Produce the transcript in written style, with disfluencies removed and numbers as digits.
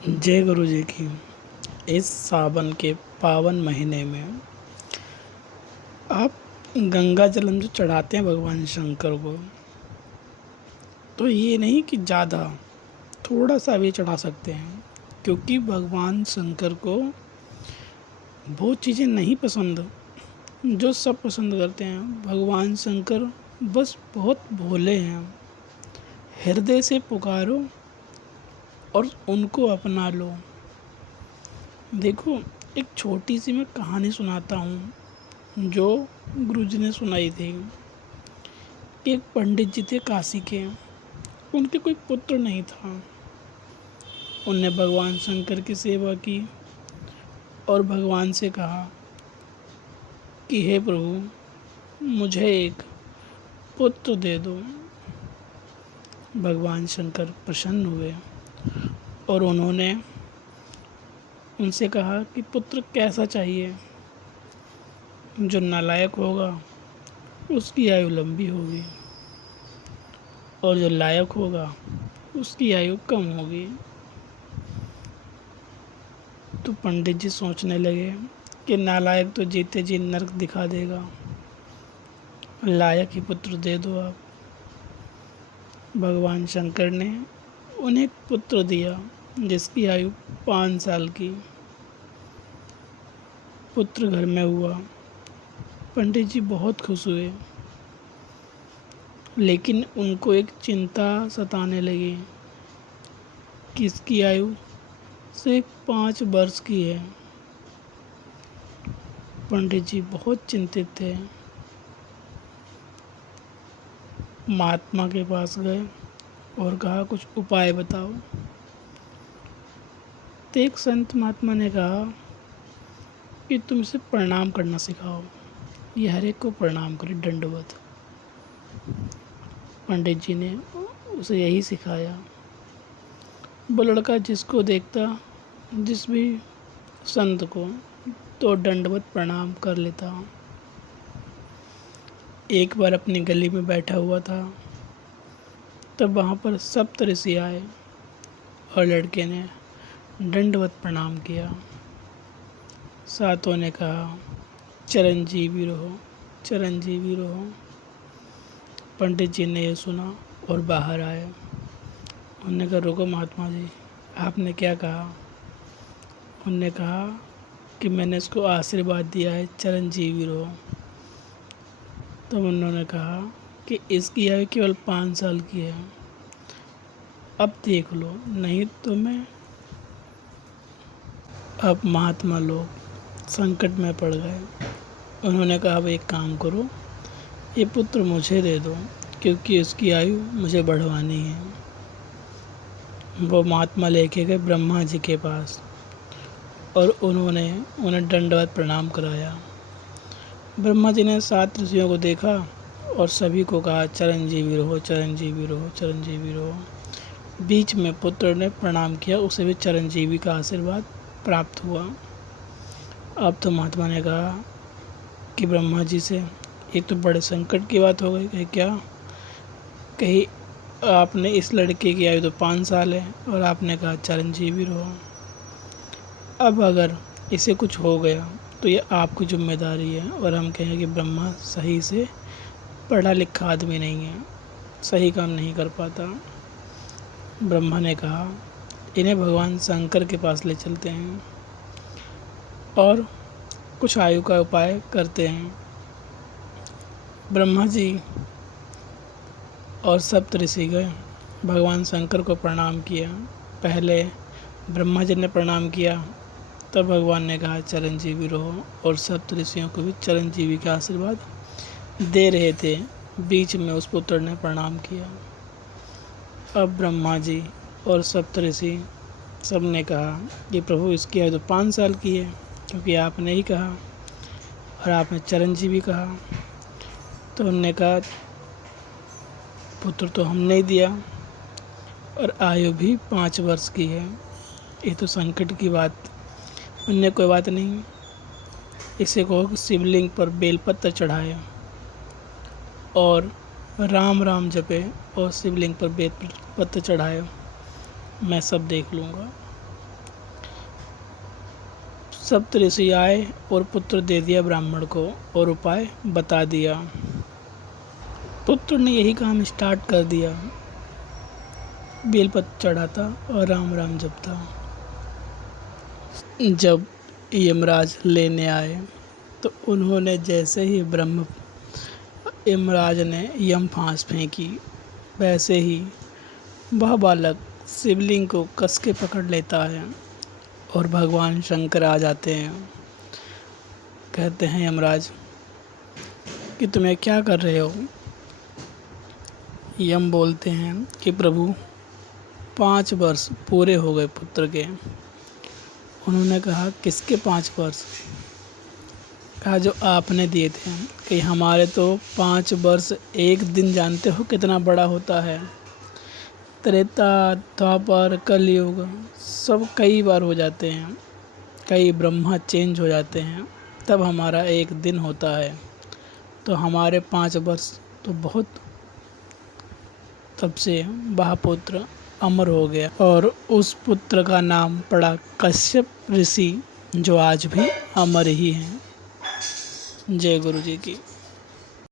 जय गुरु जी की। इस सावन के पावन महीने में आप गंगा जलम जो चढ़ाते हैं भगवान शंकर को, तो ये नहीं कि ज़्यादा, थोड़ा सा भी चढ़ा सकते हैं, क्योंकि भगवान शंकर को वो चीज़ें नहीं पसंद जो सब पसंद करते हैं। भगवान शंकर बस बहुत भोले हैं। हृदय से पुकारो और उनको अपना लो। देखो, एक छोटी सी मैं कहानी सुनाता हूँ जो गुरुजी ने सुनाई थी। एक पंडित जी थे काशी के। उनके कोई पुत्र नहीं था। उनने भगवान शंकर की सेवा की और भगवान से कहा कि हे प्रभु, मुझे एक पुत्र दे दो। भगवान शंकर प्रसन्न हुए और उन्होंने उनसे कहा कि पुत्र कैसा चाहिए। जो नालायक होगा उसकी आयु लंबी होगी और जो लायक होगा उसकी आयु कम होगी। तो पंडित जी सोचने लगे कि नालायक तो जीते जी नरक दिखा देगा, लायक ही पुत्र दे दो आप। भगवान शंकर ने उन्हें एक पुत्र दिया जिसकी आयु 5 साल की। पुत्र घर में हुआ। पंडित जी बहुत खुश हुए, लेकिन उनको एक चिंता सताने लगी कि इसकी आयु सिर्फ 5 वर्ष की है। पंडित जी बहुत चिंतित थे। महात्मा के पास गए और कहा कुछ उपाय बताओ। तो एक संत महात्मा ने कहा कि तुम इसे प्रणाम करना सिखाओ, ये हर एक को प्रणाम करे, दंडवत। पंडित जी ने उसे यही सिखाया। वो लड़का जिसको देखता, जिस भी संत को, तो दंडवत प्रणाम कर लेता। एक बार अपनी गली में बैठा हुआ था, तब वहाँ पर सप्त ऋषि आए और लड़के ने दंडवत प्रणाम किया। सातों ने कहा चिरंजीवी रहो, चिरंजीवी रहो। पंडित जी ने यह सुना और बाहर आए। उन्होंने कहा रुको महात्मा जी, आपने क्या कहा। उन्होंने कहा कि मैंने इसको आशीर्वाद दिया है चिरंजीवी रहो। तब उन्होंने कहा कि इसकी आयु केवल 5 साल की है, अब देख लो, नहीं तो मैं। अब महात्मा लोग संकट में पड़ गए। उन्होंने कहा अब एक काम करो, ये पुत्र मुझे दे दो, क्योंकि इसकी आयु मुझे बढ़वानी है। वो महात्मा लेके गए ब्रह्मा जी के पास और उन्होंने उन्हें दंडवत प्रणाम कराया। ब्रह्मा जी ने 7 ऋषियों को देखा और सभी को कहा चिरंजीवी रहो, चिरंजीवी रहो, चिरंजीवी रहो। बीच में पुत्र ने प्रणाम किया, उसे भी चिरंजीवी का आशीर्वाद प्राप्त हुआ। अब तो महात्मा ने कहा कि ब्रह्मा जी से, एक तो बड़े संकट की बात हो गई कि क्या, कहीं आपने इस लड़के की आयु तो 5 साल है और आपने कहा चिरंजीवी रहो। अब अगर इसे कुछ हो गया तो ये आपकी जिम्मेदारी है। और हम कहें कि ब्रह्मा सही से पढ़ा लिखा आदमी नहीं है, सही काम नहीं कर पाता। ब्रह्मा ने कहा इन्हें भगवान शंकर के पास ले चलते हैं और कुछ आयु का उपाय करते हैं। ब्रह्मा जी और सप्त ऋषि गए, भगवान शंकर को प्रणाम किया। पहले ब्रह्मा जी ने प्रणाम किया, तब भगवान ने कहा चिरंजीवी रहो, और सप्त ऋषियों को भी चिरंजीवी का आशीर्वाद दे रहे थे। बीच में उस पुत्र ने प्रणाम किया। अब ब्रह्मा जी और सप्त ऋषि सब ने कहा कि प्रभु इसकी आयु तो 5 साल की है, क्योंकि आपने ही कहा और आपने चिरंजीवी कहा। तो उन्होंने कहा पुत्र तो हमने ही दिया और आयु भी 5 वर्ष की है, ये तो संकट की बात। उनने कोई बात नहीं, इसे कहो कि शिवलिंग पर बेलपत्र चढ़ाए और राम राम जपे और शिवलिंग पर बेलपत्र चढ़ाए, मैं सब देख लूँगा। सप्त ऋषि आए और पुत्र दे दिया ब्राह्मण को और उपाय बता दिया। पुत्र ने यही काम स्टार्ट कर दिया, बेलपत्र चढ़ाता और राम राम जपता। जब यमराज लेने आए तो उन्होंने जैसे ही यमराज ने यम फांस फेंकी, वैसे ही वह बालक शिवलिंग को कस के पकड़ लेता है और भगवान शंकर आ जाते हैं। कहते हैं यमराज कि तुम्हें क्या कर रहे हो। यम बोलते हैं कि प्रभु 5 वर्ष पूरे हो गए पुत्र के। उन्होंने कहा किसके 5 वर्ष? कहा जो आपने दिए थे। कि हमारे तो 5 वर्ष एक दिन जानते हो कितना बड़ा होता है। त्रेता, द्वापर, कलयुग सब कई बार हो जाते हैं, कई ब्रह्मा चेंज हो जाते हैं, तब हमारा एक दिन होता है। तो हमारे 5 वर्ष तो बहुत, तब से वह पुत्र अमर हो गया और उस पुत्र का नाम पड़ा कश्यप ऋषि, जो आज भी अमर ही हैं। जय गुरु जी की।